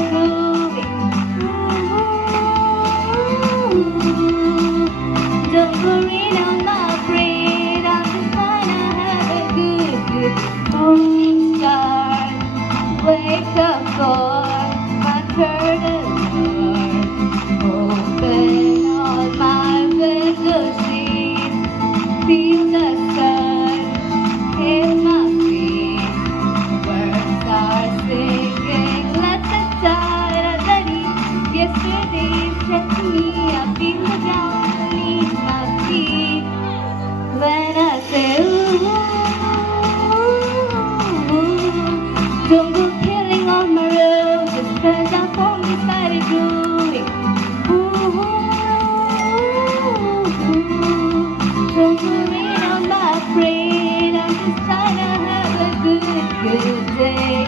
feeling groovy. Don't worry, I'm not afraid. I'm just trying to have a good morning start. Wake up for my curtains, open all my window seats, feel the sun hit my feet. Birds are singing, let the tide ready. Yesterday said to me, I feel the ground beneath my feet. When I say ooh, don't go killing on my roses, 'cause I'm only slightly groovy. Ooh, don't worry, I'm not afraid. I'm just trying to have a good day.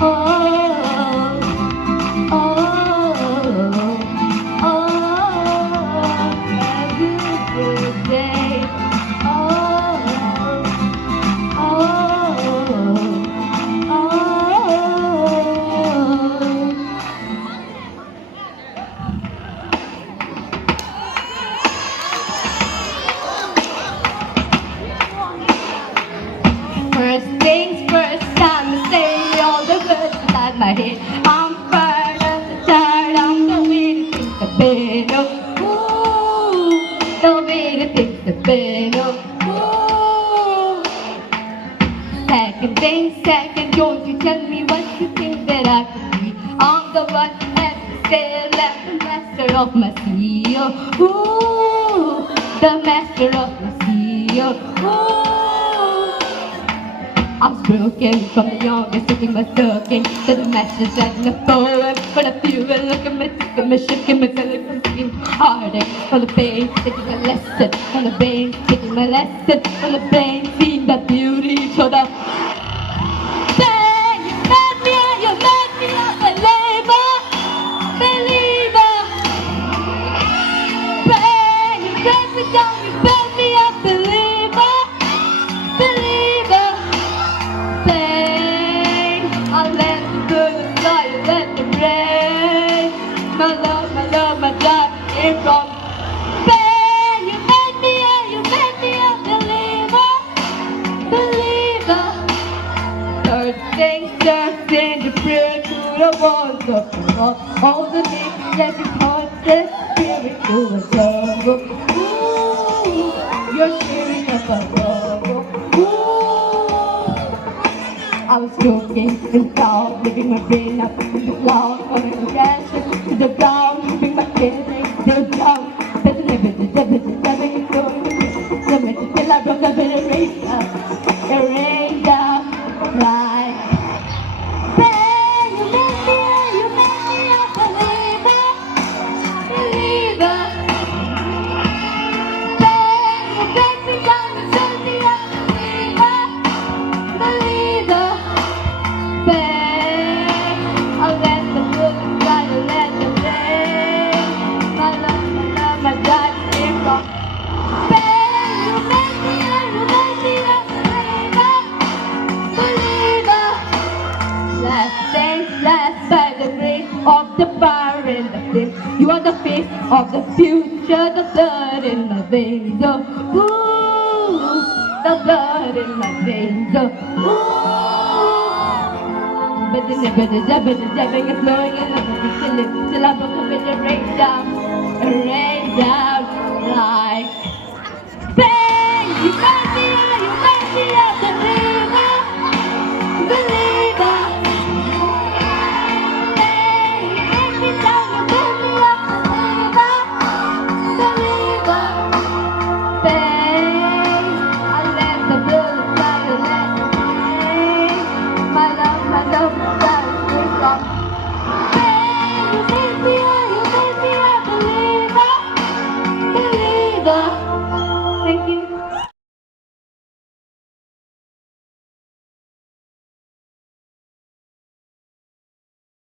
Oh, oh, oh, a good day. Oh, oh, oh. First things first, time to say all the words inside my head. I'm fired up and tired, I'm going to think the better. Ooh, the way to think the better. Ooh. Second thing second, don't you tell me what you think that I could be. I'm the one that still left, the master of my CEO. Ooh, the master of my CEO. Ooh. I was broken from the youngest, taking my soaking to the masters and the poem. But I feel it, look at me, shaking my belly, feeling heartache from the pain, taking a lesson from the pain, taking my lesson from the pain, seeing the beauty, so the pain. You made me a believer, believer. Pain, you break me down, you built me a believer, believer. Pain, I let the good fly, I let the rain. My love, my God, came from pain. You made me a believer, believer. Third thing, the prayer to the ones of all the things that you taught the spirit to the jungle. Ooh, you're stirring up a bubble. Ooh. I was joking and down, living my brain up in the cloud, falling crashing to the ground, keeping my feelings still down. Better never to never go. Never to till I broke up in a rain down, like. Pain, you made me a believer, believer. Pain, you break me down, you turn me a believer, believer. Pain, I let the bullets fly, I let them rain. My love, my God, came from pain. You made me a believer, believer. Last things last by the grace of the fire and the flame. You are the face of the future, the blood in my veins. Oh, ooh, the blood in my veins. Oh, ooh. But the jabbing is blowing and I'm killing till I broke up in the rain down like pain. You made me a